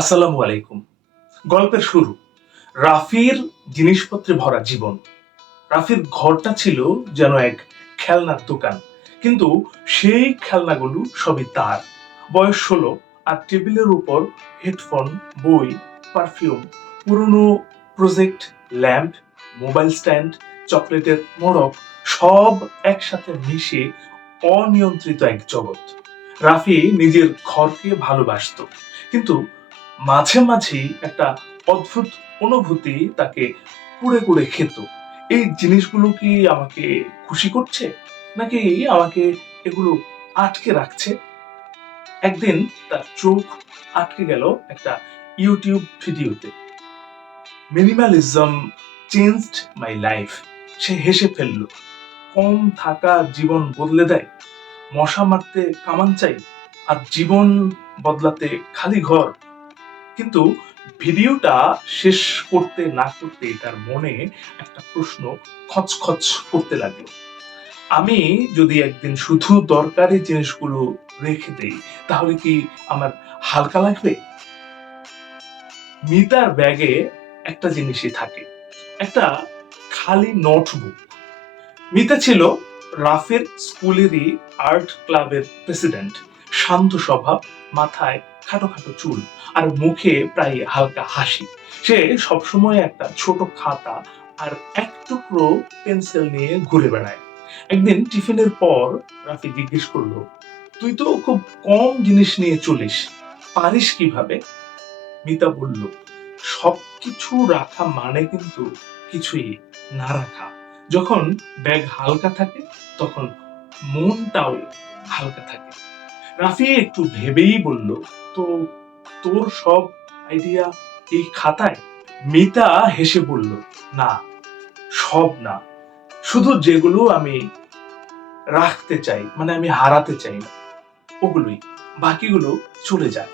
আসসালামু আলাইকুম। গল্পের শুরু। রাফির জিনিসপত্রে ভরা জীবন। রাফির ঘরটা ছিল যেন এক খেলনার দোকান, কিন্তু সেই খেলনাগুলো সবই তার। বয়স ষোলো আর টেবিলের উপর হেডফোন, বই, পারফিউম, পুরনো প্রজেক্ট ল্যাম্প, মোবাইল স্ট্যান্ড, চকলেটের মোড়ক, সব একসাথে মিশে অনিয়ন্ত্রিত এক জগৎ। রাফি নিজের ঘরকে ভালোবাসতো, কিন্তু মাঝে মাঝেই একটা অদ্ভুত অনুভূতি তাকে কুড়ে কুড়ে খেত। এই জিনিসগুলো কি আমাকে খুশি করছে? নাকি আমাকে এগুলো আটকে রাখছে? একদিন তার চোখ আটকে গেল একটা ইউটিউব ভিডিওতে। Minimalism changed my life. সে হেসে ফেলল, কম থাকা জীবন বদলে দেয়, মশা মারতে কামান চাই, আর জীবন বদলাতে খালি ঘর কিন্তু ভিডিওটা শেষ করতে না করতে তার মনে একটা প্রশ্ন খচখচ করতে লাগল। আমি যদি একদিন শুধু দরকারি জিনিসগুলো রেখে দেই, তাহলে কি আমার হালকা লাগবে? মিতার ব্যাগে একটা জিনিসই থাকে, একটা খালি নোটবুক। মিতা ছিল রাফের স্কুলেরই আর্ট ক্লাবের প্রেসিডেন্ট, শান্ত স্বভাব, মাথায় খাটো খাটো চুল আর মুখে প্রায় হালকা হাসি। সে সবসময় একটা ছোট খাতা আর এক টুকরো পেন্সিল নিয়ে ঘুরে বেড়ায়। একদিন টিফিনের পর রাফি জিজ্ঞেস করল, তুই তো খুব কম জিনিস নিয়ে চলিস, পারিস কীভাবে? মিতা বলল, সবকিছু রাখা মানে কিন্তু কিছুই না রাখা। যখন ব্যাগ হালকা থাকে, তখন মনটাও হালকা থাকে। রাফি একটু ভেবেই বলল তো তোর সব আইডিয়া এই খাতায়? মিতা হেসে বলল, না, সব না। শুধু যেগুলো আমি রাখতে চাই মানে আমি হারাতে চাই না, ওগুলোই। বাকিগুলো চলে যাক।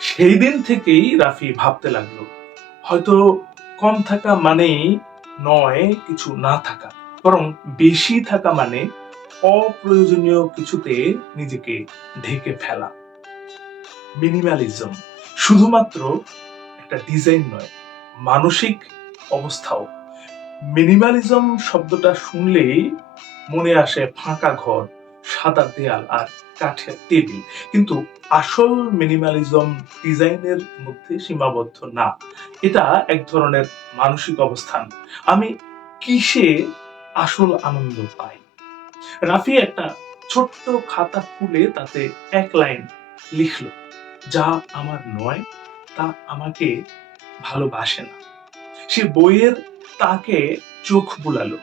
সেই দিন থেকেই রাফি ভাবতে লাগল, হয়তো কম থাকা মানেই নয়, কিছু না থাকা। বরং বেশি থাকা মানে অপ্রয়োজনীয় কিছুতে নিজেকে ঢেকে ফেলা। মিনিমালিজম শুধুমাত্র একটা ডিজাইন নয়, মানসিক অবস্থাও। মিনিমালিজম শব্দটা শুনলেই মনে আসে ফাঁকা ঘর, সাদা দেয়াল আর কাঠের টেবিল। কিন্তু আসল মিনিমালিজম ডিজাইনের মধ্যে সীমাবদ্ধ না। এটা এক ধরনের মানসিক অবস্থান। আমি কিসে আসল আনন্দ পাই? রাফি একটা ছোট্ট খাতা খুলে তাতে এক লাইন লিখলো। যা আমার নয়, তা আমাকে ভালোবাসে না। সে বইয়ের তাকে চোখ বুলালো।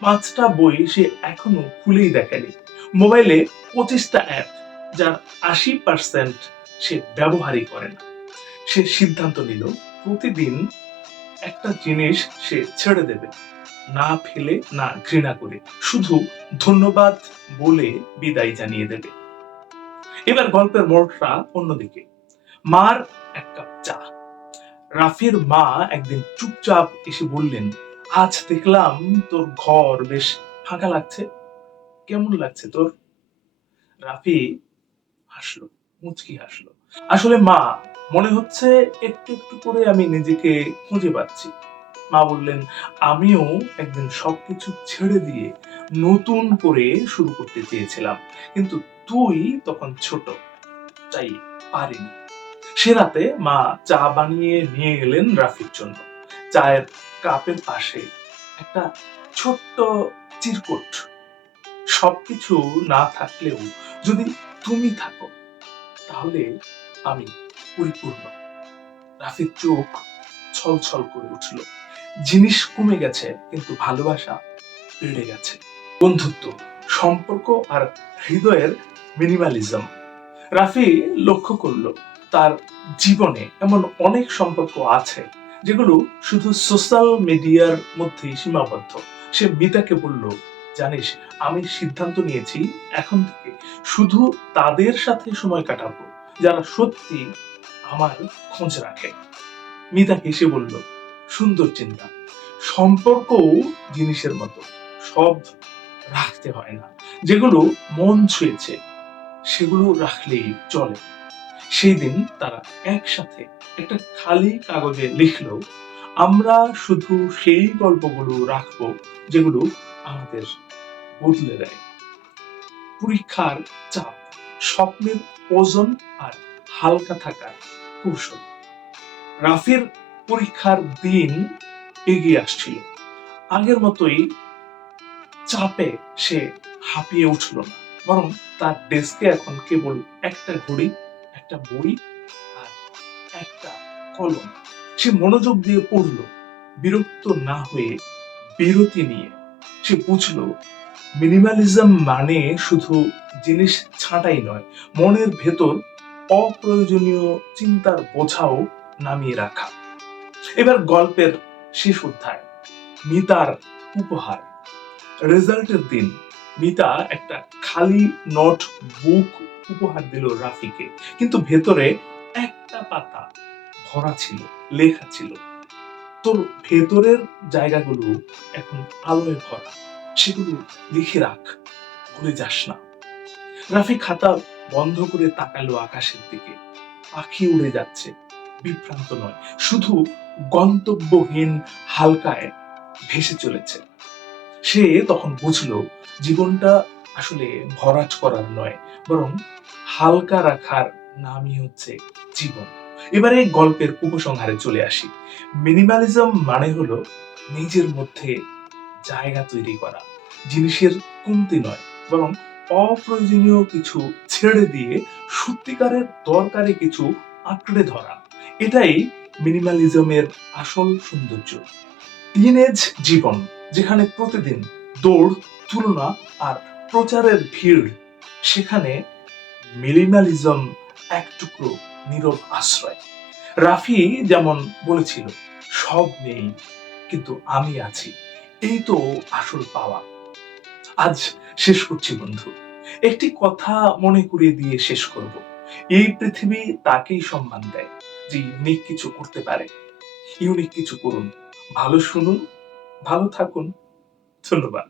পাঁচটা বই সে এখনও খুলেই দেখেনি। মোবাইলে পঁচিশটা অ্যাপ, যার আশি পার্সেন্ট সে ব্যবহারই করে না। সে সিদ্ধান্ত নিল, প্রতিদিন একটা জিনিস সে ছেড়ে দেবে। না ফেলে, না ঘৃণা করে। শুধু ধন্যবাদ বলে বিদায় জানিয়ে দেবে। এবার গল্পের মোড়টা অন্যদিকে। মার এক কাপ চা। রাফির মা একদিন চুপচাপ এসে বললেন, আজ দেখলাম তোর ঘর বেশ ফাঁকা লাগছে। কেমন লাগছে তোর? রাফি হাসলো, মুচকি হাসলো। আসলে মা, মনে হচ্ছে একটু একটু করে আমি নিজেকে খুঁজে পাচ্ছি। মা বললেন, আমিও একদিন সবকিছু ছেড়ে দিয়ে নতুন করে শুরু করতে চেয়েছিলাম। কিন্তু তুই তখন ছোট, তাই পারিনি। সে রাতে মা চা বানিয়ে নিয়ে গেলেন রাফির জন্য। চায়ের কাপের পাশে একটা ছোট্ট চিরকুট। সবকিছু না থাকলেও যদি তুমি থাকো, তাহলে আমি পরিপূর্ণ। রাফির চোখ ছলছল করে উঠল। জিনিস কমে গেছে, কিন্তু ভালোবাসা বেড়ে গেছে। বন্ধুত্ব, সম্পর্ক আর হৃদয়ের মিনিমালিজম রাফি লক্ষ্য করল, তার জীবনে এমন অনেক সম্পর্ক আছে, যেগুলো শুধু সোশ্যাল মিডিয়ার মধ্যেই সীমাবদ্ধ। সে মিতাকে বলল, জানিস, আমি সিদ্ধান্ত নিয়েছি এখন থেকে শুধু তাদের সাথে সময় কাটাবো, যারা সত্যি আমার খোঁজ রাখে। মিতা হেসে বলল, সুন্দর চিন্তা। সম্পর্কও জিনিসের মতো। সব রাখতে হয় না। যেগুলো মন ছুঁয়েছে, সেগুলো রাখলেই চলে। সেই দিন তারা একসাথে একটা খালি কাগজে লিখলো, আমরা শুধু সেই গল্পগুলো রাখব যেগুলো আমাদের বদলে দেয়। পরীক্ষার চাপ, স্বপ্নের ওজন আর হালকা থাকার কৌশল। রাফির পরীক্ষার দিন এগিয়ে আসছিল। আগের মতোই চাপে সে হাঁপিয়ে উঠল না। বরং তার ডেস্কে এখন কেবল একটা ঘড়ি, একটা বই আর একটা কলম। সে মনোযোগ দিয়ে পড়ল, বিরক্ত না হয়ে বিরতি নিয়ে। সে বুঝলো মিনিমালিজম মানে শুধু জিনিস ছাঁটাই নয়, মনের ভেতর অপ্রয়োজনীয় চিন্তার বোঝাও নামিয়ে রাখা। এবার গল্পের শেষ অধ্যায় মিতার উপহার। রেজাল্টের দিন মিতা একটা খালি নোট বুক উপহার দিল রাফিকে। কিন্তু ভেতরে একটা পাতা ভরা ছিল, লেখা ছিল। তোর ভেতরের জায়গাগুলো এখন আলোয় ভরা, সেগুলো লিখে রাখ, ভুলে যাস না। রাফি খাতা বন্ধ করে তাকালো আকাশের দিকে। পাখি উড়ে যাচ্ছে, বিভ্রান্ত নয়, শুধু গন্তব্যহীন হালকায় ভেসে চলেছে। সে তখন বুঝলো জীবনটা আসলে ভরাট করার নয়, বরং হালকা রাখার নামই হচ্ছে জীবন। এবারে গল্পের উপসংহারে চলে আসি। মিনিমালিজম মানে হলো নিজের মধ্যে জায়গা তৈরি করা, জিনিসের কমতি নয়, বরং অপ্রয়োজনীয় কিছু ছেড়ে দিয়ে সত্যিকারের দরকারে কিছু আঁকড়ে ধরা। এটাই মিনিমালিজমের আসল সৌন্দর্য। টিনেজ জীবন। যেখানে প্রতিদিন দৌড়, তুলনা আর প্রচারের ভিড়, সেখানে মিনিমালিজম এক টুকরো নীরব আশ্রয়। রাফি যেমন বলেছিল, সব নেই, কিন্তু আমি আছি। এই তো আসল পাওয়া। আজ শেষ করছি বন্ধু। একটি কথা মনে করিয়ে দিয়ে শেষ করব। এই পৃথিবী তাকেই সম্মান দেয় যে ইউনিক কিছু করতে পারে। ইউনিক কিছু করুন। ভালো শুনুন ভালো থাকুন ধন্যবাদ।